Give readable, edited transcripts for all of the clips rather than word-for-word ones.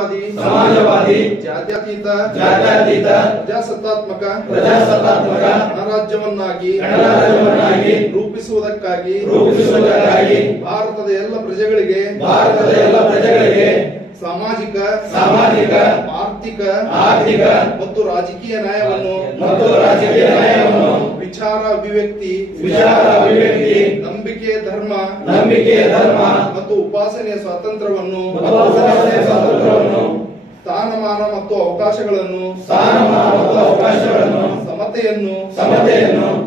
समाजवादी ಜಾತ್ಯತೀತ ಪ್ರಜಾಸತ್ತಾತ್ಮಕ ಗಣರಾಜ್ಯವನ್ನಾಗಿ ರೂಪಿಸುವುದಕ್ಕಾಗಿ ಭಾರತದ ಎಲ್ಲ ಪ್ರಜೆಗಳಿಗೆ ಸಾಮಾಜಿಕ ಆರ್ಥಿಕ ಮತ್ತು ರಾಜಕೀಯ ನ್ಯಾಯವನ್ನು ವಿಚಾರ ಅಭಿವ್ಯಕ್ತಿ ನಂಬಿಕೆ ಧರ್ಮ ಮತ್ತು ಉಪಾಸನೆಯ ಸ್ವಾತಂತ್ರ್ಯವನ್ನು ಸ್ಥಾನಮಾನ ಮತ್ತು ಅವಕಾಶಗಳನ್ನು ಸಮತೆಯನ್ನು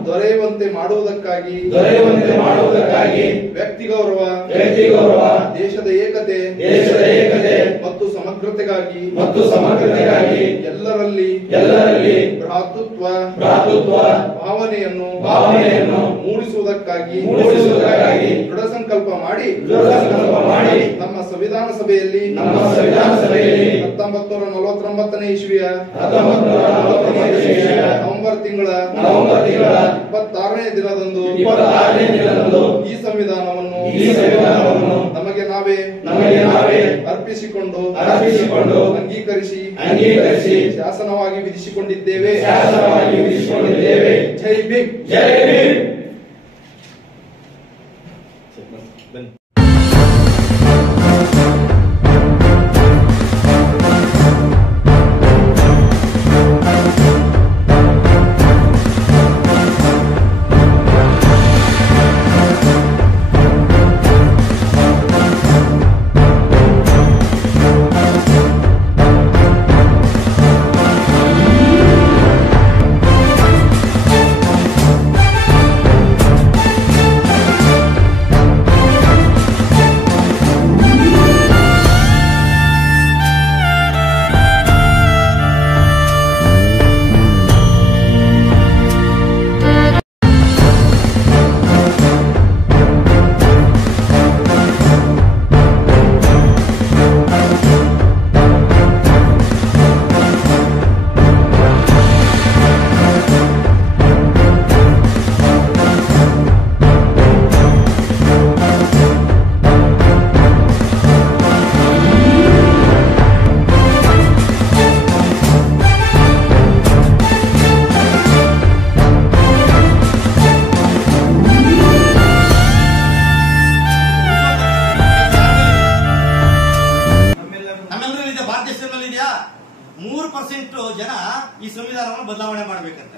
ದೊರೆಯುವಂತೆ ಮಾಡುವುದಕ್ಕಾಗಿ ವ್ಯಕ್ತಿ ಗೌರವ ದೇಶದ ಏಕತೆ ಮತ್ತು ಸಮಗ್ರತೆಗಾಗಿ ಎಲ್ಲರಲ್ಲಿ ಭ್ರಾತೃತ್ವ ಭಾವನೆಯನ್ನು ಮೂಡಿಸುವುದಕ್ಕಾಗಿ ದೃಢ ಸಂಕಲ್ಪ ಮಾಡಿ ನಮ್ಮ ಸಂವಿಧಾನ ಸಭೆಯಲ್ಲಿ 1949ನೇ ಇಸ್ವಿಯ ನವೆಂಬರ್ ತಿಂಗಳ 26ನೇ ದಿನದಂದು ಈ ಸಂವಿಧಾನವನ್ನು ನಮಗೆ ನಾವೇ ಅರ್ಪಿಸಿಕೊಂಡು ಅಂಗೀಕರಿಸಿ ಶಾಸನವಾಗಿ ವಿಧಿಸಿಕೊಂಡಿದ್ದೇವೆ. ಜೈ ಭೀಮ್. ಜನ ಈ ಸಂವಿಧಾನವನ್ನು ಬದಲಾವಣೆ ಮಾಡಬೇಕಂತ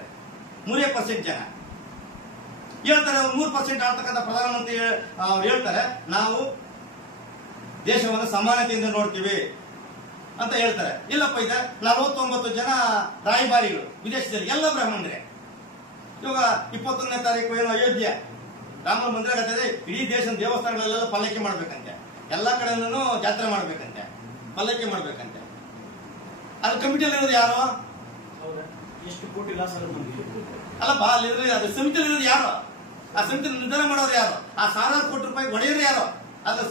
3% ಜನ ಹೇಳ್ತಾರೆ. 3% ಆಳ್ತಕ್ಕಂಥ ಪ್ರಧಾನಮಂತ್ರಿ ಹೇಳ್ತಾರೆ ನಾವು ದೇಶವನ್ನು ಸಮಾನತೆಯಿಂದ ನೋಡ್ತೀವಿ ಅಂತ ಹೇಳ್ತಾರೆ. ಇಲ್ಲಪ್ಪ ಇದೆ 49 ಜನ ರಾಯಭಾರಿಗಳು ವಿದೇಶದಲ್ಲಿ ಎಲ್ಲ ಬ್ರಾಹ್ಮಣರೇ. ಇವಾಗ 21ನೇ ತಾರೀಕು ಏನು ಅಯೋಧ್ಯೆ ರಾಮ ಮಂದಿರ ಆಗತ್ತದೆ. ಇಡೀ ದೇಶದ ದೇವಸ್ಥಾನಗಳೆಲ್ಲ ಪಲ್ಲಕ್ಕಿ ಮಾಡ್ಬೇಕಂತೆ, ಎಲ್ಲಾ ಕಡೆನೂ ಜಾತ್ರೆ ಮಾಡ್ಬೇಕಂತೆ, ಪಲ್ಲಕ್ಕಿ ಮಾಡ್ಬೇಕಂತೆ. ಅದು ಕಮಿಟಿಯಲ್ಲಿ ಇರೋದು ಯಾರು? ಎಷ್ಟು ಕೋಟಿ ಲಾಸ್ ಅಲ್ಲಪ್ಪ, ಅಲ್ಲಿ ಅದು ಸಮಿತಿಯಲ್ಲಿ ಇರೋದು ಯಾರು? ಆ ಸಮಿತಿ ನಿರ್ಧಾರ ಮಾಡೋರು ಯಾರು? ಆ 1000 ಕೋಟಿ ರೂಪಾಯಿ ಒಡೆಯರು ಯಾರು? ಅದು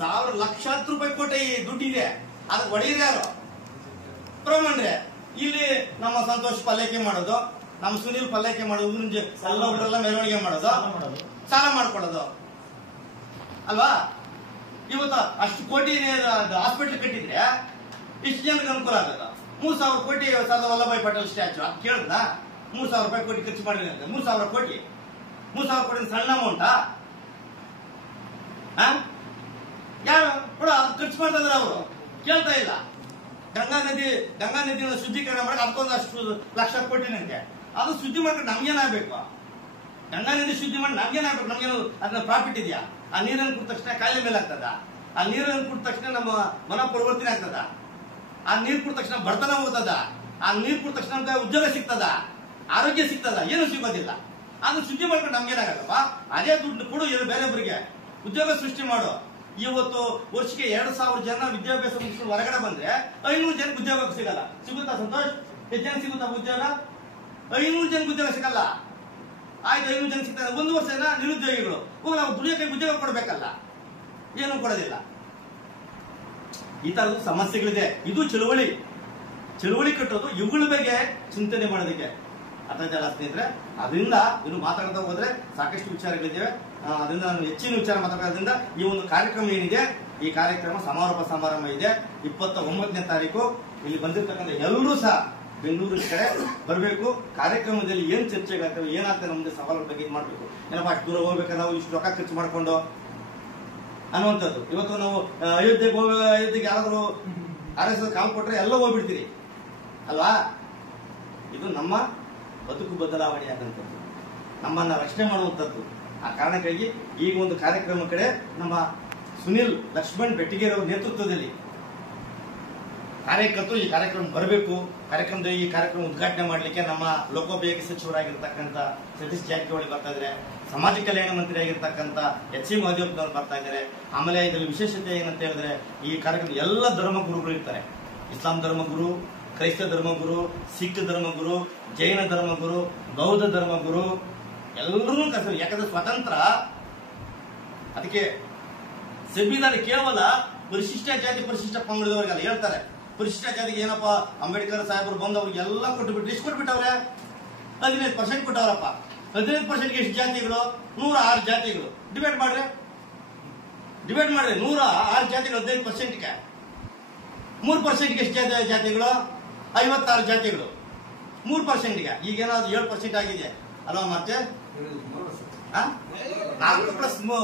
1000 ಲಕ್ಷಾಂತರ ರೂಪಾಯಿ ಕೋಟಿ ದುಡ್ಡಿದೆ, ಅದಕ್ಕೆ ಒಡೆಯರು ಯಾರು? ಬ್ರಾಹ್ಮಣರೇ. ಇಲ್ಲಿ ನಮ್ಮ ಸಂತೋಷ್ ಪಲ್ಲಕ್ಕಿ ಮಾಡೋದು, ನಮ್ಮ ಸುನೀಲ್ ಪಲ್ಲಕ್ಕಿ ಮಾಡೋದು, ಎಲ್ಲ ಒಬ್ಬರೆಲ್ಲ ಮೆರವಣಿಗೆ ಮಾಡೋದು, ಸಾಲ ಮಾಡ್ಕೊಳ್ಳೋದು ಅಲ್ವಾ? ಇವತ್ತು ಅಷ್ಟು ಕೋಟಿ ಹಾಸ್ಪಿಟಲ್ ಕಟ್ಟಿದ್ರೆ ಇಷ್ಟು ಜನಕ್ಕೆ ಅನುಕೂಲ ಆಗದ. 3000 ಕೋಟಿ ಸರ್ದಾರ್ ವಲ್ಲಭಾಯಿ ಪಟೇಲ್ ಸ್ಟ್ಯಾಚು ಅದು ಕೇಳಿದ 3000 ರೂಪಾಯಿ ಕೋಟಿ ಖರ್ಚು ಮಾಡಿದ್ರೆ 3000 ಕೋಟಿ ಸಣ್ಣ ಅಮೌಂಟಾ? ಯಾರು ಕೂಡ ಖರ್ಚು ಮಾಡ್ತಾ ಅವರು ಕೇಳ್ತಾ ಇಲ್ಲ. ಗಂಗಾ ನದಿನ ಶುದ್ಧೀಕರಣ ಮಾಡಕ್ಕೆ ಅದಕ್ಕೊಂದಷ್ಟು ಲಕ್ಷ ಕೋಟಿನಂತೆ. ಅದು ಶುದ್ಧಿ ಮಾಡ್ಕೊಂಡು ನಮ್ಗೇನಾಗಬೇಕು? ಗಂಗಾ ನದಿ ಶುದ್ಧಿ ಮಾಡಿ ನಮ್ಗೇನಾಗಬೇಕು? ನಮ್ಗೇನು ಅದನ್ನ ಪ್ರಾಫಿಟ್ ಇದೆಯಾ? ಆ ನೀರನ್ನು ಕುಡಿದ ತಕ್ಷಣ ಕಾಯಿಲೆ ಮೇಲೆ ಆಗ್ತದ? ಆ ನೀರನ್ನು ಕುಡಿದ ತಕ್ಷಣ ನಮ್ಮ ಮನ ಪರಿವರ್ತನೆ ಆಗ್ತದ? ಆ ನೀರು ಕುಡಿದ ತಕ್ಷಣ ಬಡತನ ಹೋಗ್ತದ? ಆ ನೀರು ಕುಡಿದ ತಕ್ಷಣ ನಮ್ಗೆ ಉದ್ಯೋಗ ಸಿಗ್ತದ? ಆರೋಗ್ಯ ಸಿಗ್ತದ? ಏನು ಸಿಗೋದಿಲ್ಲ. ಅದು ಶುದ್ಧಿ ಮಾಡ್ಕೊಂಡು ನಮ್ಗೇನಾಗಲ್ಲಪ್ಪ? ಅದೇ ದುಡ್ಡು ಕೊಡು ಬೇರೆಯೊಬ್ಬರಿಗೆ ಉದ್ಯೋಗ ಸೃಷ್ಟಿ ಮಾಡು. ಇವತ್ತು ವರ್ಷಕ್ಕೆ 2000 ಜನ ವಿದ್ಯಾಭ್ಯಾಸ ಮುಗಿಸ್ಕೊಂಡು ಹೊರಗಡೆ ಬಂದ್ರೆ 500 ಜನಕ್ಕೆ ಉದ್ಯೋಗ ಸಿಗಲ್ಲ. ಸಿಗುತ್ತಾ ಸಂತೋಷ್? ಎಷ್ಟು ಜನ ಸಿಗುತ್ತಾ ಉದ್ಯೋಗ? 500 ಜನಕ್ಕೆ ಉದ್ಯೋಗ ಸಿಗಲ್ಲ. ಆಯ್ತು, 500 ಜನ ಸಿಗ್ತಾರೆ. 1 ವರ್ಷ ನಿರುದ್ಯೋಗಿಗಳು. ನಾವು ದುಡಿಯೋಕೆ ಉದ್ಯೋಗ ಕೊಡ್ಬೇಕಲ್ಲ, ಏನು ಕೊಡೋದಿಲ್ಲ. ಈ ತರದ ಸಮಸ್ಯೆಗಳಿದೆ. ಇದು ಚಳುವಳಿ ಕಟ್ಟೋದು ಇವುಗಳ ಬಗ್ಗೆ ಚಿಂತನೆ ಮಾಡೋದಕ್ಕೆ ಅರ್ಥ ಜಲ ಸ್ನೇಹಿತರೆ. ಅದರಿಂದ ಇನ್ನು ಮಾತಾಡ್ತಾ ಹೋದ್ರೆ ಸಾಕಷ್ಟು ವಿಚಾರಗಳಿದ್ದೇವೆ. ಅದರಿಂದ ನಾನು ಹೆಚ್ಚಿನ ವಿಚಾರ ಮಾತಾಡೋದ್ರಿಂದ ಈ ಒಂದು ಕಾರ್ಯಕ್ರಮ ಏನಿದೆ ಈ ಕಾರ್ಯಕ್ರಮ ಸಮಾರೋಪ ಸಮಾರಂಭ ಇದೆ 29ನೇ ತಾರೀಕು. ಇಲ್ಲಿ ಬಂದಿರತಕ್ಕಂಥ ಎಲ್ಲರೂ ಸಹ ಬೆಂಗಳೂರಿನ ಕಡೆ ಬರಬೇಕು. ಕಾರ್ಯಕ್ರಮದಲ್ಲಿ ಏನ್ ಚರ್ಚೆಗಾಗ್ತವೆ, ಏನಾಗ್ತದೆ ನಮ್ದು ಸವಾಲುಗಳ ಬಗ್ಗೆ ಇದು ಮಾಡಬೇಕು. ಏನಪ್ಪ ಅಷ್ಟು ದೂರ ಹೋಗ್ಬೇಕಾದ್ರೆ ನಾವು ಇಷ್ಟು ರೊಕ್ಕ ಖರ್ಚು ಮಾಡ್ಕೊಂಡು ಅನ್ನುವಂಥದ್ದು. ಇವತ್ತು ನಾವು ಅಯೋಧ್ಯೆಗೆ ಯಾರಾದರೂ RSS ಕಾಲ್ ಕೊಟ್ರೆ ಎಲ್ಲ ಹೋಗ್ಬಿಡ್ತೀರಿ ಅಲ್ವಾ. ಇದು ನಮ್ಮ ಬದುಕು ಬದಲಾವಣೆ ಆದಂಥದ್ದು, ನಮ್ಮನ್ನ ರಕ್ಷಣೆ ಮಾಡುವಂಥದ್ದು. ಆ ಕಾರಣಕ್ಕಾಗಿ ಈಗ ಒಂದು ಕಾರ್ಯಕ್ರಮ ಕಡೆ ನಮ್ಮ ಸುನಿಲ್ ಲಕ್ಷ್ಮಣ್ ಬೆಟ್ಟಿಗೇರ್ ಅವರ ನೇತೃತ್ವದಲ್ಲಿ ಕಾರ್ಯಕರ್ತರು ಈ ಕಾರ್ಯಕ್ರಮ ಬರಬೇಕು. ಕಾರ್ಯಕ್ರಮದಲ್ಲಿ ಈ ಕಾರ್ಯಕ್ರಮ ಉದ್ಘಾಟನೆ ಮಾಡಲಿಕ್ಕೆ ನಮ್ಮ ಲೋಕೋಪಯೋಗಿ ಸಚಿವರಾಗಿರ್ತಕ್ಕಂಥ ಸತೀಶ್ ಜಾರಕಿಹೊಳಿ ಬರ್ತಾ ಇದ್ದಾರೆ, ಸಮಾಜ ಕಲ್ಯಾಣ ಮಂತ್ರಿ ಆಗಿರ್ತಕ್ಕಂಥ HC ಮಹದೇವಪ್ಪನವರು ಬರ್ತಾ ಇದ್ದಾರೆ. ಆಮೇಲೆ ಇದರಲ್ಲಿ ವಿಶೇಷತೆ ಏನಂತ ಹೇಳಿದ್ರೆ ಈ ಕಾರ್ಯಕ್ರಮ ಎಲ್ಲ ಧರ್ಮಗುರುಗಳು ಇರ್ತಾರೆ. ಇಸ್ಲಾಂ ಧರ್ಮಗುರು, ಕ್ರೈಸ್ತ ಧರ್ಮಗುರು, ಸಿಖ್ ಧರ್ಮಗುರು, ಜೈನ ಧರ್ಮಗುರು, ಬೌದ್ಧ ಧರ್ಮಗುರು ಎಲ್ಲರೂ ಕರೆಸ್ತಾರೆ. ಯಾಕಂದ್ರೆ ಸ್ವತಂತ್ರ ಅದಕ್ಕೆ ಸಂವಿಧಾನ ಕೇವಲ ಪರಿಶಿಷ್ಟ ಜಾತಿ ಪರಿಶಿಷ್ಟ ಪಂಗಡದವರಿಗೆಲ್ಲ ಹೇಳ್ತಾರೆ. ಪರಿಶಿಷ್ಟ ಜಾತಿಗೆ ಏನಪ್ಪಾ ಅಂಬೇಡ್ಕರ್ ಸಾಹೇಬರು ಬಂದು ಅವ್ರಿಗೆಲ್ಲ ಕೊಟ್ಟು ಬಿಟ್ಟು ಎಷ್ಟು ಕೊಟ್ಬಿಟ್ಟವ್ರೆ? 15% ಕೊಟ್ಟವ್ರಪ್ಪ. 15% ಎಷ್ಟು ಜಾತಿಗಳು? 106 ಜಾತಿಗಳು. ಡಿಬೇಟ್ ಮಾಡ್ರಿ 106 ಜಾತಿಗಳು 15%ಗೆ 3%ಗೆ ಎಷ್ಟು ಜಾತಿಗಳು? 56 ಜಾತಿಗಳು 3%ಗೆ. ಈಗೇನಾದ್ರು 7% ಆಗಿದೆ ಅಲ್ವಾ? ಮತ್ತೆ 4+3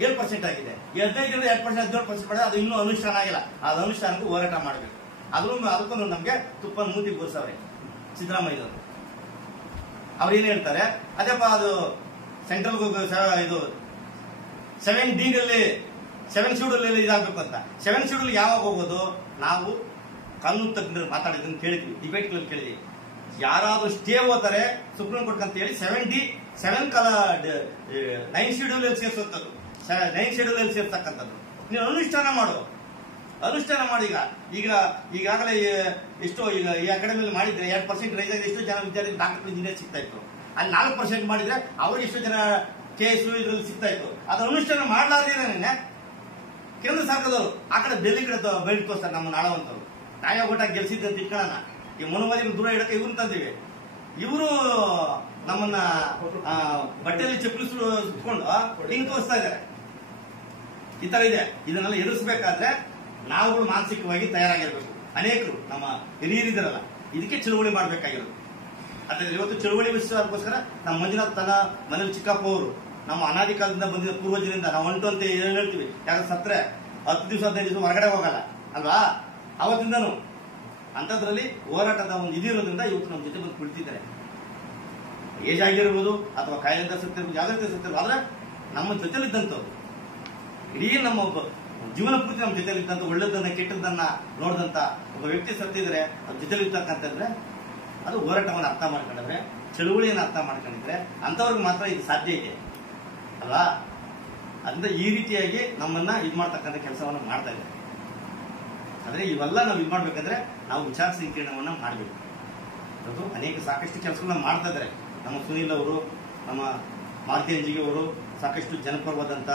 7% ಆಗಿದೆ. 15 2% 17% ಮಾಡಿದ್ರೆ ಅದು ಇನ್ನೂ ಅನುಷ್ಠಾನ ಆಗಿಲ್ಲ. ಅದು ಅನುಷ್ಠಾನಕ್ಕೂ ಹೋರಾಟ ಮಾಡಬೇಕು. ಅದಕ್ಕೂ ನಮ್ಗೆ ತುಪ್ಪ ಮೂತಿ ಗೋರ್ಸವ್ರೆ ಸಿದ್ದರಾಮಯ್ಯವರು. ಅವ್ರು ಏನ್ ಹೇಳ್ತಾರೆ, ಅದೇಪ್ಪ ಅದು ಸೆಂಟ್ರಲ್ ಇದು 7D ನಲ್ಲಿ 7 ಶೆಡ್ಯೂಲ್ ಇದಾಗಬೇಕು ಅಂತ. 7 ಶೆಡ್ಯೂಲ್ ಯಾವಾಗ ಹೋಗೋದು? ನಾವು ಕಾನೂನು ತಜ್ಞರು ಮಾತಾಡಿದ್ದನ್ನು ಕೇಳಿದ್ವಿ, ಡಿಬೇಟ್ಗಳಲ್ಲಿ ಕೇಳಿದ್ವಿ. ಯಾರಾದ್ರೂ ಸ್ಟೇ ಹೋಗ್ತಾರೆ ಸುಪ್ರೀಂ ಕೋರ್ಟ್ ಅಂತ ಹೇಳಿ 9 ಶೆಡ್ಯೂಲ್ ಸೇರಿಸುವಂಥದ್ದು, 9 ಶೆಡ್ಯೂಲ್ ಸೇರ್ತಕ್ಕಂಥದ್ದು. ನೀವು ಅನುಷ್ಠಾನ ಮಾಡಿ. ಈಗಾಗಲೇ ಎಷ್ಟೋ ಈಗ ಈ ಅಕಾಡೆಮಿಯಲ್ಲಿ ಮಾಡಿದ್ರೆ 2% ರೈಸ್ ಆಗಿದೆ. ಎಷ್ಟೋ ಜನ ವಿದ್ಯಾರ್ಥಿ ಡಾಕ್ಟರ್ ಇಂಜಿನಿಯರ್ ಸಿಗ್ತಾ ಇತ್ತು. ಅಲ್ಲಿ 4% ಮಾಡಿದ್ರೆ ಅವ್ರಿಗೆ ಎಷ್ಟೋ ಜನ KS ಇದ್ರಲ್ಲಿ ಸಿಗ್ತಾ ಇತ್ತು. ಅದ್ರ ಅನುಷ್ಠಾನ ಮಾಡಲಾರ್ದೇನೆ ಕೇಂದ್ರ ಸರ್ಕಾರದವರು ಆ ಕಡೆ ಡೆಲ್ಲಿ ಕಡೆ ಬೆಲ್ಟ್ ತೋರಿಸ್ತಾರೆ. ನಮ್ಮ ನಾಳವಂತರು ನ್ಯಾಯ ಓಟ ಗೆಲ್ಸಿದ್ದಂತ ಇಟ್ಕೊಳ್ಳೋಣ. ಈ ಮನುವಾದಿಗಳು ದೂರ ಇಡಕ್ಕೆ ಇವ್ರನ್ನ ತಂದಿವಿ. ಇವರು ನಮ್ಮನ್ನ ಬಟ್ಟೆಯಲ್ಲಿ ಚಪ್ಪಲಿ ಸುತ್ಕೊಂಡು ಹಿಂಗ್ ತೋರಿಸ್ತಾ ಇದ್ದಾರೆ. ಈ ತರ ಇದೆ. ಇದನ್ನೆಲ್ಲ ಎದುರಿಸಬೇಕಾದ್ರೆ ನಾವುಗಳು ಮಾನಸಿಕವಾಗಿ ತಯಾರಾಗಿರ್ಬೇಕು. ಅನೇಕರು ನಮ್ಮ ಹಿರಿಯರಿದ್ದಾರಲ್ಲ, ಇದಕ್ಕೆ ಚಳುವಳಿ ಮಾಡ್ಬೇಕಾಗಿರೋದು. ಅದ್ರ ಇವತ್ತು ಚಳುವಳಿ ವಿಷಯಕ್ಕೋಸ್ಕರ ನಮ್ಮ ಮಂಜುನಾಥ್ ತನ್ನ ಮನೇಲಿ ಚಿಕ್ಕಪ್ಪ ಅವರು ನಮ್ಮ ಅನಾದಿ ಕಾಲದಿಂದ ಬಂದಿದ್ದ ಪೂರ್ವಜರಿಂದ ನಾವು ಹೊಂಟು ಅಂತ ಹೇಳ್ತೀವಿ. ಯಾಕಂದ್ರೆ ಸತ್ರೆ 10 ದಿವಸ 15 ದಿವಸ ಹೊರಗಡೆ ಹೋಗಲ್ಲ ಅಲ್ವಾ? ಅವತ್ತಿಂದನು ಅಂತದ್ರಲ್ಲಿ ಹೋರಾಟದ ಒಂದು ಇದಿರೋದ್ರಿಂದ ಇವತ್ತು ನಮ್ಮ ಜೊತೆ ಬಂದು ಕುಳಿತಿದ್ದಾರೆ. ಏಜ್ ಆಗಿರ್ಬೋದು ಅಥವಾ ಕಾಯಿಲೆಯಿಂದ ಸತ್ತಿರ್ಬೋದು, ಯಾವ್ದೇ ಸತ್ತಿರ್ಬೋದು, ಆದ್ರೆ ನಮ್ಮ ಜೊತೆಲಿದ್ದಂಥವ್ರು ಇಡೀ ನಮ್ಮ ಜೀವನ ಪೂರ್ತಿ ನಮ್ಮ ಜೊತೆಲಿದ್ದಂಥ ಒಳ್ಳೆದನ್ನ ಕೆಟ್ಟದನ್ನ ನೋಡಿದಂತ ಒಬ್ಬ ವ್ಯಕ್ತಿ ಸತ್ತಿದ್ರೆ ಅವ್ರ ಜೊತೆಲಿರ್ತಕ್ಕಂತಂದ್ರೆ ಅದು ಹೋರಾಟವನ್ನು ಅರ್ಥ ಮಾಡ್ಕೊಂಡ್ರೆ, ಚಳುವಳಿಯನ್ನು ಅರ್ಥ ಮಾಡ್ಕೊಂಡಿದ್ರೆ ಅಂತವ್ರಿಗೆ ಮಾತ್ರ ಇದು ಸಾಧ್ಯ ಇದೆ ಅಲ್ವಾ? ಅಂದ್ರೆ ಈ ರೀತಿಯಾಗಿ ನಮ್ಮನ್ನ ಇದು ಮಾಡ್ತಕ್ಕಂಥ ಕೆಲಸವನ್ನ ಮಾಡ್ತಾ ಇದ್ದಾರೆ. ಆದ್ರೆ ಇವೆಲ್ಲ ನಾವು ಇದು ಮಾಡ್ಬೇಕಂದ್ರೆ ನಾವು ವಿಚಾರ ಸಂಕಿರಣವನ್ನ ಮಾಡಬೇಕು. ಅದು ಅನೇಕ ಸಾಕಷ್ಟು ಕೆಲಸಗಳನ್ನ ಮಾಡ್ತಾ ಇದ್ದಾರೆ. ನಮ್ಮ ಸುನೀಲ್ ಅವರು, ನಮ್ಮ ಮಾರುತಿ ಅಂಜಿಗೆ ಅವರು ಸಾಕಷ್ಟು ಜನಪರವಾದಂತ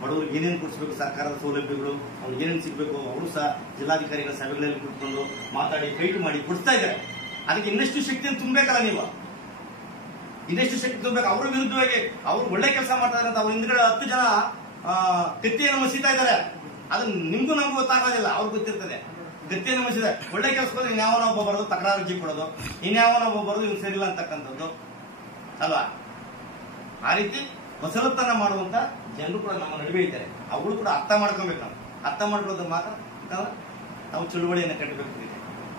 ಬಡವರಿಗೆ ಏನೇನು ಕೊಡಿಸಬೇಕು, ಸರ್ಕಾರದ ಸೌಲಭ್ಯಗಳು ಅವ್ರಿಗೆ ಏನೇನು ಸಿಗಬೇಕು, ಅವರು ಸಹ ಜಿಲ್ಲಾಧಿಕಾರಿಗಳ ಸಭೆಗಳಲ್ಲಿ ಕುತ್ಕೊಂಡು ಮಾತಾಡಿ ಫೈಟ್ ಮಾಡಿ ಕೊಡಿಸ್ತಾ ಇದ್ದಾರೆ. ಅದಕ್ಕೆ ಇನ್ನಷ್ಟು ಶಕ್ತಿಯನ್ನು ತುಂಬಬೇಕಲ್ಲ ನೀವು, ಇನ್ನೆಷ್ಟು ಶಕ್ತಿ ತುಂಬಬೇಕು. ಅವ್ರ ವಿರುದ್ಧವಾಗಿ ಅವ್ರು ಒಳ್ಳೆ ಕೆಲಸ ಮಾಡ್ತಾ ಇದ್ದಾರೆ. ಅವ್ರ ಹಿಂದ್ಗಡೆ 10 ಜನ ಕತ್ತಿಯನ್ನು ಮಸೀತಾ ಇದ್ದಾರೆ. ಅದು ನಿಮ್ಗೂ ನಮಗೂ ಗೊತ್ತಾಗೋದಿಲ್ಲ, ಅವ್ರಿಗೆ ಗೊತ್ತಿರ್ತದೆ. ಗತ್ತಿಯನ್ನು ಮಸೀದೆ ಒಳ್ಳೆ ಕೆಲಸಕ್ಕೆ ಇನ್ಯಾವನೋ ಒಬ್ಬ ಬರೋದು ತಕರಾರು ಅರ್ಜಿ ಕೊಡೋದು, ಇನ್ಯಾವನೋ ಒಬ್ಬ ಬರೋದು ಇವ್ರು ಸರಿಯಿಲ್ಲ ಅಂತಕ್ಕಂಥದ್ದು ಅಲ್ವಾ? ಆ ರೀತಿ ಹೊಸಲತನ ಮಾಡುವಂತ ಜನರು ಕೂಡ ನಮ್ಮ ನಡುವೆ ಇದ್ದಾರೆ. ಅವಳು ಕೂಡ ಅರ್ಥ ಮಾಡ್ಕೊಬೇಕು. ನಾವು ಅರ್ಥ ಮಾಡ್ಕೊಳ್ಳೋದು ಮಾತ್ರ ನಾವು ಚಳುವಳಿಯನ್ನು ಕಟ್ಟಬೇಕು.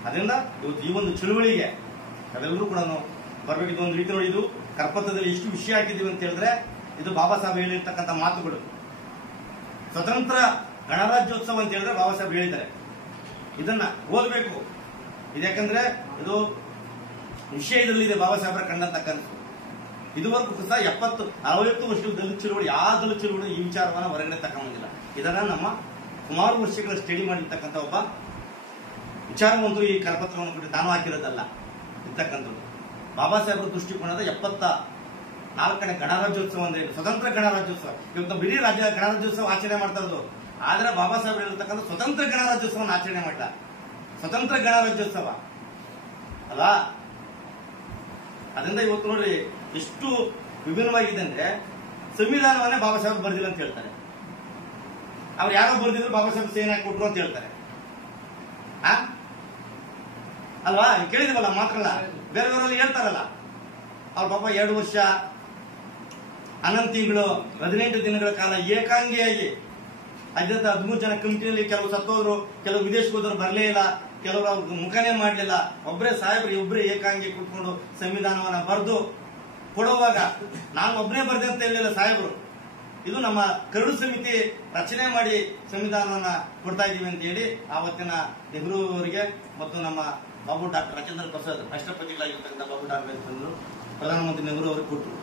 ಅದರಿಂದ ಇವತ್ತು ಈ ಒಂದು ಚಳುವಳಿಗೆ ನಾವೆಲ್ಲರೂ ಕೂಡ ಬರ್ಬೇಕಿದ್ದು. ಒಂದು ರೀತಿ ನೋಡಿ, ಇದು ಕರಪತ್ರದಲ್ಲಿ ಇಷ್ಟು ವಿಷಯ ಹಾಕಿದೀವಿ ಅಂತ ಹೇಳಿದ್ರೆ ಇದು ಬಾಬಾ ಸಾಹೇಬ್ ಹೇಳಿರ್ತಕ್ಕಂಥ ಮಾತುಗಳು. ಸ್ವತಂತ್ರ ಗಣರಾಜ್ಯೋತ್ಸವ ಅಂತ ಹೇಳಿದ್ರೆ ಬಾಬಾ ಸಾಹೇಬ್ ಹೇಳಿದ್ದಾರೆ. ಇದನ್ನ ಓದಬೇಕು. ಯಾಕಂದ್ರೆ ಇದು ವಿಷಯದಲ್ಲಿದೆ ಬಾಬಾ ಸಾಹೇಬರ ಕಂಡಂತಕ್ಕಂಥ. ಇದುವರೆಗೂ ಸಹ 60 ವರ್ಷದ ದಲಿತ ಚಳುವಳಿ, ಯಾವ ದಲಿತ ಚಳುವಳಿ ಈ ವಿಚಾರವನ್ನ ಹೊರಗಡೆ ತಗೊಂಡಿಲ್ಲ. ಇದನ್ನ ನಮ್ಮ ಸುಮಾರು ವರ್ಷಗಳ ಸ್ಟಡಿ ಮಾಡಿರ್ತಕ್ಕಂಥ ಒಬ್ಬ ವಿಚಾರವಂತರು ಈ ಕರಪತ್ರವನ್ನು ಕೊಟ್ಟು ತಾನು ಹಾಕಿರೋದಲ್ಲ ಇರ್ತಕ್ಕಂಥದ್ದು. ಬಾಬಾ ಸಾಹೇಬರ ದೃಷ್ಟಿಕೋನದ 74ನೇ ಗಣರಾಜ್ಯೋತ್ಸವ ಅಂದ್ರೆ ಸ್ವತಂತ್ರ ಗಣರಾಜ್ಯೋತ್ಸವ. ಇವತ್ತು ಬಿಡೀ ರಾಜ್ಯ ಗಣರಾಜ್ಯೋತ್ಸವ ಆಚರಣೆ ಮಾಡ್ತಾ ಇರೋದು. ಆದ್ರೆ ಬಾಬಾ ಸಾಹೇಬ್ ಹೇಳಿರ್ತಕ್ಕಂಥ ಸ್ವತಂತ್ರ ಗಣರಾಜ್ಯೋತ್ಸವವನ್ನು ಆಚರಣೆ ಮಾಡ್ತಾ, ಸ್ವತಂತ್ರ ಗಣರಾಜ್ಯೋತ್ಸವ ಅಲ್ವಾ? ಅದರಿಂದ ಇವತ್ತು ನೋಡಿ ಎಷ್ಟು ವಿಭಿನ್ನವಾಗಿದೆ ಅಂದ್ರೆ ಸಂವಿಧಾನವನ್ನೇ ಬಾಬಾ ಸಾಹೇಬ್ ಬರ್ದಿಲ್ಲ ಅಂತ ಹೇಳ್ತಾರೆ. ಅವ್ರು ಯಾರೋ ಬರ್ದಿದ್ರು ಬಾಬಾ ಸಾಹೇಬ್ ಸೈನ್ ಹಾಕಿ ಕೊಟ್ರು ಅಂತ ಹೇಳ್ತಾರೆ. ಅಲ್ವಾ? ಕೇಳಿದ್ವಲ್ಲ ಮಾತ್ರಲ್ಲ, ಬೇರೆ ಬೇರೆಲ್ಲ ಹೇಳ್ತಾರಲ್ಲ. ಅವ್ರ ಪಾಪ 2 ವರ್ಷ 11 ತಿಂಗಳು 18 ದಿನಗಳ ಕಾಲ ಏಕಾಂಗಿಯಾಗಿ 13 ಜನ ಕಮಿಟಿಯಲ್ಲಿ ಕೆಲವು ಸತ್ತೋದ್ರು, ಕೆಲವು ವಿದೇಶಕ್ಕೆ ಹೋದ್ರು, ಬರಲೇ ಇಲ್ಲ, ಕೆಲವರು ಮುಖನೇ ಮಾಡಲಿಲ್ಲ. ಒಬ್ಬರೇ ಸಾಹೇಬ್ರು ಒಬ್ಬರೇ ಏಕಾಂಗಿ ಕುತ್ಕೊಂಡು ಸಂವಿಧಾನವನ್ನ ಬರೆದು ಕೊಡುವಾಗ ನಾನು ಒಬ್ಬನೇ ಬರ್ದೆ ಅಂತ ಹೇಳಿಲ್ಲ ಸಾಹೇಬ್ರು. ಇದು ನಮ್ಮ ಕರಡು ಸಮಿತಿ ರಚನೆ ಮಾಡಿ ಸಂವಿಧಾನವನ್ನ ಕೊಡ್ತಾ ಇದೀವಿ ಅಂತ ಹೇಳಿ ಆವತ್ತಿನ ನೆಹರು ಅವರಿಗೆ ಮತ್ತು ನಮ್ಮ ಬಾಬು ಡಾಕ್ಟರ್ ರಾಜೇಂದ್ರ ಪ್ರಸಾದ್ ರಾಷ್ಟ್ರಪತಿಗಳಾಗಿರ್ತಕ್ಕಂಥ ಬಾಬು ಡಾಕ್ಟರ್ ಪ್ರಧಾನಮಂತ್ರಿ ನೆಹರು ಅವರಿಗೆ ಕೊಟ್ಟರು.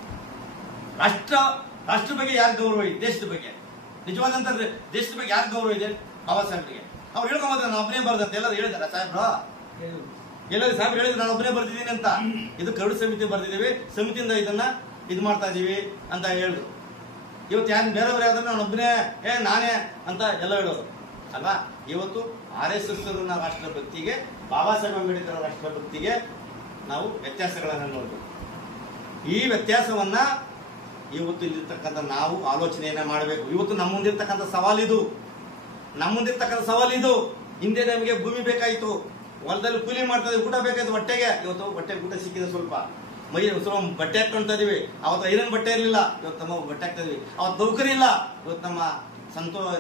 ರಾಷ್ಟ್ರ ಬಗ್ಗೆ ಯಾರು ಗೌರವ ಇದೆ? ದೇಶದ ಬಗ್ಗೆ ನಿಜವಾದಂತ ದೇಶದ ಬಗ್ಗೆ ಯಾರು ಗೌರವ ಇದೆ? ಬಾಬಾ ಸಾಹೇಬ್ರಿಗೆ. ಅವ್ರು ಹೇಳ್ಕೊಂಬಂದ್ರೆ ನಾನು ಒಬ್ಬನೇ ಬರ್ದಂತ ಎಲ್ಲರೂ ಹೇಳಿದಾರ ಸಾಹೇಬ್ರು? ಎಲ್ಲರೂ ಸಾಹೇಬ್ರು ಹೇಳಿದ್ರೆ ನಾನು ಒಬ್ಬನೇ ಬರ್ದಿದ್ದೀನಿ ಅಂತ. ಇದು ಕರಡು ಸಮಿತಿ ಬರ್ದಿದ್ದೀವಿ, ಸಮಿತಿಯಿಂದ ಇದನ್ನ ಇದು ಮಾಡ್ತಾ ಇದೀವಿ ಅಂತ ಹೇಳಿದ್ರು. ಇವತ್ತು ಯಾರು ಬೇರೆಯವ್ರು ಯಾವ್ದಾರ ನಾನು ಒಬ್ಬನೇ ನಾನೇ ಅಂತ ಎಲ್ಲ ಹೇಳೋರು ಅಲ್ವಾ? ಇವತ್ತು RSS ರಾಷ್ಟ್ರಭಕ್ತಿಗೆ, ಬಾಬಾ ಸಾಹೇಬ್ ಅಂಬೇಡ್ಕರ್ ರಾಷ್ಟ್ರಭಕ್ತಿಗೆ ನಾವು ವ್ಯತ್ಯಾಸಗಳನ್ನು ನೋಡಬೇಕು. ಈ ವ್ಯತ್ಯಾಸವನ್ನ ಇವತ್ತು ಇಲ್ಲಿರ್ತಕ್ಕಂಥ ನಾವು ಆಲೋಚನೆಯನ್ನ ಮಾಡಬೇಕು. ಇವತ್ತು ನಮ್ಮ ಮುಂದಿರ್ತಕ್ಕಂಥ ಸವಾಲಿದು, ಹಿಂದೆ ನಮಗೆ ಭೂಮಿ ಬೇಕಾಯಿತು, ಹೊಲದಲ್ಲಿ ಕೂಲಿ ಮಾಡ್ತಾ ಇದ್ವಿ, ಊಟ ಬೇಕಾಯ್ತು ಹೊಟ್ಟೆಗೆ. ಇವತ್ತು ಹೊಟ್ಟೆಗೆ ಊಟ ಸಿಕ್ಕಿದೆ, ಸ್ವಲ್ಪ ಮೈ ಸ್ವಲ್ಪ ಬಟ್ಟೆ ಹಾಕೊಳ್ತಾ ಇದೀವಿ. ಅವತ್ತು ಐರನ್ ಬಟ್ಟೆ ಇರಲಿಲ್ಲ, ಇವತ್ತು ನಮ್ಮ ಬಟ್ಟೆ ಹಾಕ್ತಾ ಇದೀವಿ. ಅವತ್ತು ನೌಕರಿ ಇಲ್ಲ, ಇವತ್ತು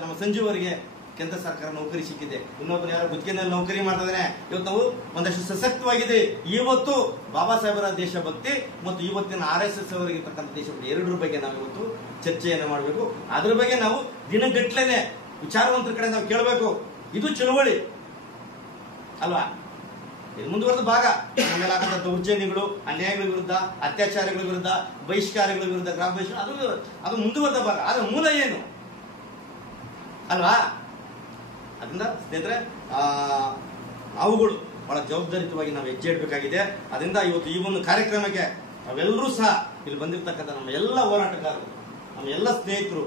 ನಮ್ಮ ಸಂಜೀವರಿಗೆ ಕೇಂದ್ರ ಸರ್ಕಾರ ನೌಕರಿ ಸಿಕ್ಕಿದೆ. ಇನ್ನೊಬ್ಬರು ಯಾರೋ ಗುತ್ತಿಗೆನಲ್ಲಿ ನೌಕರಿ ಮಾಡ್ತಾ ಇದ್ದಾನೆ. ಇವತ್ತು ನಾವು ಒಂದಷ್ಟು ಸಶಕ್ತವಾಗಿದೆ. ಇವತ್ತು ಬಾಬಾ ಸಾಹೇಬರ ದೇಶಭಕ್ತಿ ಮತ್ತು ಇವತ್ತಿನ RSS ಅವರಿಗಿರ್ತಕ್ಕಂಥ ದೇಶಭಕ್ತಿ ಎರಡರ ಬಗ್ಗೆ ನಾವು ಇವತ್ತು ಚರ್ಚೆಯನ್ನು ಮಾಡಬೇಕು. ಅದ್ರ ಬಗ್ಗೆ ನಾವು ದಿನಗಟ್ಲೆನೆ ವಿಚಾರವಂತರ ಕಡೆ ನಾವು ಕೇಳಬೇಕು. ಇದು ಚಳುವಳಿ ಅಲ್ವಾ? ಇದು ಮುಂದುವರೆದ ಭಾಗ. ನಮ್ಮೆಲ್ಲ ಆಗಂತ ದೌರ್ಜನ್ಯಗಳು, ಅನ್ಯಾಯಗಳ ವಿರುದ್ಧ, ಅತ್ಯಾಚಾರಗಳ ವಿರುದ್ಧ, ಬಹಿಷ್ಕಾರಗಳ ವಿರುದ್ಧ, ಗ್ರಾಮ ಬಹಿಷ್ಕಾರ, ಅದು ಮುಂದುವರೆದ ಭಾಗ. ಆದ್ರೆ ಮೂಲ ಏನು ಅಲ್ವಾ? ಅದರಿಂದ ಸ್ನೇಹಿತರೆ, ಅವುಗಳು ಬಹಳ ಜವಾಬ್ದಾರಿತವಾಗಿ ನಾವು ಹೆಜ್ಜೆ ಇಡಬೇಕಾಗಿದೆ. ಅದರಿಂದ ಇವತ್ತು ಈ ಒಂದು ಕಾರ್ಯಕ್ರಮಕ್ಕೆ ನಾವೆಲ್ಲರೂ ಸಹ ಇಲ್ಲಿ ಬಂದಿರತಕ್ಕಂಥ ನಮ್ಮ ಎಲ್ಲ ಹೋರಾಟಗಾರರು, ನಮ್ಮ ಎಲ್ಲ ಸ್ನೇಹಿತರು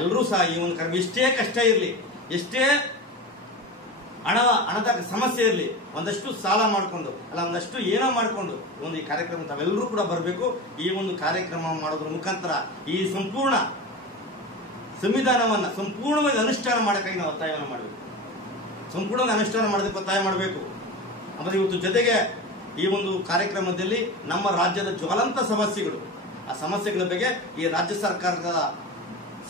ಎಲ್ಲರೂ ಸಹ ಈ ಒಂದು ಕಾರ್ಯಕ್ರಮ ಎಷ್ಟೇ ಕಷ್ಟ ಇರಲಿ, ಎಷ್ಟೇ ಹಣದ ಸಮಸ್ಯೆ ಇರಲಿ, ಒಂದಷ್ಟು ಸಾಲ ಮಾಡಿಕೊಂಡು ಅಲ್ಲ ಒಂದಷ್ಟು ಏನೋ ಮಾಡಿಕೊಂಡು ಒಂದು ಈ ಕಾರ್ಯಕ್ರಮ ತಾವೆಲ್ಲರೂ ಕೂಡ ಬರಬೇಕು. ಈ ಒಂದು ಕಾರ್ಯಕ್ರಮ ಮಾಡೋದ್ರ ಮುಖಾಂತರ ಈ ಸಂಪೂರ್ಣ ಸಂವಿಧಾನವನ್ನ ಸಂಪೂರ್ಣವಾಗಿ ಅನುಷ್ಠಾನ ಮಾಡೋಕ್ಕಾಗಿ ನಾವು ಒತ್ತಾಯವನ್ನು ಮಾಡಬೇಕು. ಸಂಪೂರ್ಣವಾಗಿ ಅನುಷ್ಠಾನ ಮಾಡೋದಕ್ಕೆ ಒತ್ತಾಯ ಮಾಡಬೇಕು. ಆಮೇಲೆ ಇವತ್ತು ಜೊತೆಗೆ ಈ ಒಂದು ಕಾರ್ಯಕ್ರಮದಲ್ಲಿ ನಮ್ಮ ರಾಜ್ಯದ ಜ್ವಲಂತ ಸಮಸ್ಯೆಗಳು, ಆ ಸಮಸ್ಯೆಗಳ ಬಗ್ಗೆ ಈ ರಾಜ್ಯ ಸರ್ಕಾರದ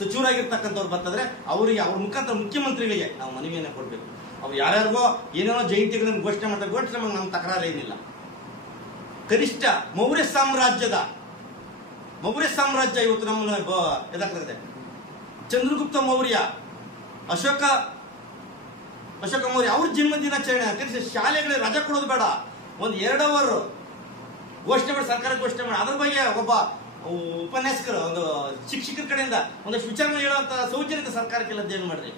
ಸಚಿವರಾಗಿರ್ತಕ್ಕಂಥವ್ರು ಬರ್ತಿದ್ರೆ ಅವರಿಗೆ ಅವ್ರ ಮುಖಾಂತರ ಮುಖ್ಯಮಂತ್ರಿಗಳಿಗೆ ನಾವು ಮನವಿಯನ್ನು ಕೊಡಬೇಕು. ಅವ್ರು ಯಾರ್ಯಾರಿಗೋ ಏನೇನೋ ಜಯಂತಿಗಳನ್ನು ಘೋಷಣೆ ಮಾಡ್ತಾರೆ, ಘೋಷಣೆ ಮಾಡಿ ನಮ್ಮ ತಕರಾರು ಏನಿಲ್ಲ. ಕನಿಷ್ಠ ಮೌರ್ಯ ಸಾಮ್ರಾಜ್ಯ ಇವತ್ತು ನಮ್ಮನ್ನು ಎದಾಗ್ತದೆ. ಚಂದ್ರಗುಪ್ತ ಮೌರ್ಯ, ಅಶೋಕ ಮೌರ್ಯ ಅವ್ರ ಜನ್ಮ ದಿನಾಚರಣೆ ಕನಿಷ್ಠ ಶಾಲೆಗಳಿಗೆ ರಜೆ ಕೊಡೋದು ಬೇಡ, ಒಂದು 2 ಅವರ್ ಘೋಷಣೆ ಮಾಡಿ, ಸರ್ಕಾರ ಘೋಷಣೆ ಮಾಡಿ ಅದ್ರ ಬಗ್ಗೆ ಒಬ್ಬ ಉಪನ್ಯಾಸಕರು, ಒಂದು ಶಿಕ್ಷಕರ ಕಡೆಯಿಂದ ಒಂದಷ್ಟು ವಿಚಾರಣೆ ಹೇಳುವಂತ ಸೌಜನ್ಯತೆ ಸರ್ಕಾರಕ್ಕೆಲ್ಲ ಅಧ್ಯಯನ ಮಾಡ್ರಿ.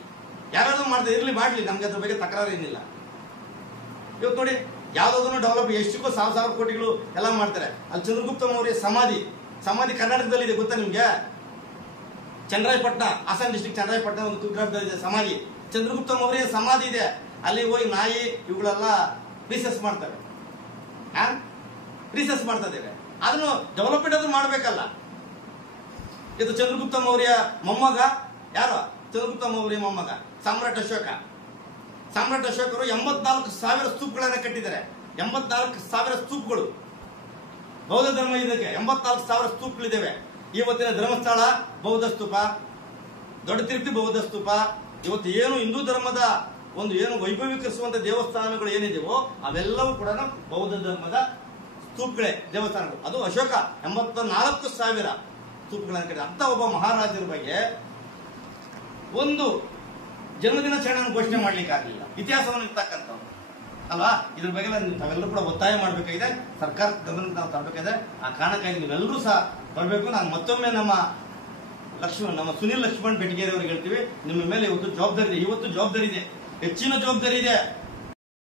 ಯಾರಾದ್ರೂ ಮಾಡ್ದೆ ಇರ್ಲಿ, ಮಾಡ್ಲಿ, ನಮ್ಗೆ ಅದ್ರ ಬಗ್ಗೆ ತಕರಾರು ಏನಿಲ್ಲ. ಇವತ್ತು ನೋಡಿ ಯಾವ್ದಾದ್ರು ಡೆವಲಪ್ ಎಷ್ಟಕ್ಕೂ 1,000 ಕೋಟಿಗಳು ಎಲ್ಲ ಮಾಡ್ತಾರೆ. ಅಲ್ಲಿ ಚಂದ್ರಗುಪ್ತ ಮೌರ್ಯ ಸಮಾಧಿ ಕರ್ನಾಟಕದಲ್ಲಿ ಇದೆ, ಗೊತ್ತಾ ನಿಮ್ಗೆ? ಚನ್ನರಾಯಪಟ್ಟಣ, ಹಾಸನ ಡಿಸ್ಟ್ರಿಕ್ಟ್ ಚನ್ನರಾಯಪಟ್ಟಣ ಒಂದು ಕುಗ್ರಾಮದಲ್ಲಿದೆ ಸಮಾಧಿ. ಚಂದ್ರಗುಪ್ತ ಮೌರ್ಯ ಸಮಾಧಿ ಇದೆ. ಅಲ್ಲಿ ಹೋಗಿ ನಾಯಿ ಇವುಗಳೆಲ್ಲ ರಿಸರ್ಚ್ ಮಾಡ್ತಾರೆ, ಅದನ್ನು ಡೆವಲಪ್ಮೆಂಟ್ ಅದು ಮಾಡ್ಬೇಕಲ್ಲ. ಇದು ಚಂದ್ರಗುಪ್ತ ಮೌರ್ಯ ಮೊಮ್ಮಗ ಯಾರು? ಚಂದ್ರಗುಪ್ತ ಮೌರ್ಯ ಮೊಮ್ಮಗ ಸಾಮ್ರಾಟ್ ಅಶೋಕರು 84,000 ಸ್ತೂಪಗಳನ್ನ ಕಟ್ಟಿದ್ದಾರೆ. 84,000 ಸ್ತೂಪಗಳು. ಬೌದ್ಧ ಧರ್ಮ ಇದಕ್ಕೆ 84,000 ಸ್ತೂಪಗಳಿದ್ದಾವೆ. ಇವತ್ತಿನ ಧರ್ಮಸ್ಥಳ ಬೌದ್ಧ ಸ್ತೂಪ, ದೊಡ್ಡ ತಿರುಪತಿ ಬೌದ್ಧ ಸ್ತೂಪ, ಇವತ್ತು ಏನು ಹಿಂದೂ ಧರ್ಮದ ಒಂದು ಏನು ವೈಭವೀಕರಿಸುವಂತ ದೇವಸ್ಥಾನಗಳು ಏನಿದೆವೋ ಅವೆಲ್ಲವೂ ಕೂಡ ಬೌದ್ಧ ಧರ್ಮದ ಸ್ತೂಪಗಳೇ, ದೇವಸ್ಥಾನಗಳು. ಅದು ಅಶೋಕ 84,000 ಸ್ತೂಪಗಳನ್ನ ಕಟ್ಟಿದ ಅಂತ ಒಬ್ಬ ಮಹಾರಾಜರ ಬಗ್ಗೆ ಒಂದು ಜನ್ಮದಿನಾಚರಣೆಯನ್ನು ಘೋಷಣೆ ಮಾಡ್ಲಿಕ್ಕೆ ಆಗಲಿಲ್ಲ. ಇತಿಹಾಸವನ್ನು ಇರ್ತಕ್ಕಂಥವ್ರು ಅಲ್ವಾ? ಇದ್ರ ಬಗ್ಗೆ ನಾವೆಲ್ಲರೂ ಕೂಡ ಒತ್ತಾಯ ಮಾಡಬೇಕಾಗಿದೆ, ಸರ್ಕಾರ ಗಮನಕ್ಕೆ ನಾವು ತರಬೇಕಾಗಿದೆ. ಆ ಕಾರಣಕ್ಕಾಗಿ ನೀವೆಲ್ಲರೂ ಸಹ ಬರಬೇಕು. ನಾನು ಮತ್ತೊಮ್ಮೆ ನಮ್ಮ ಸುನಿಲ್ ಲಕ್ಷ್ಮಣ್ ಬೆಟಗೇರಿ ಅವರಿಗೆ ಹೇಳ್ತೀವಿ, ನಿಮ್ಮ ಮೇಲೆ ಇವತ್ತು ಜವಾಬ್ದಾರಿ ಇದೆ. ಹೆಚ್ಚಿನ ಜವಾಬ್ದಾರಿ ಇದೆ.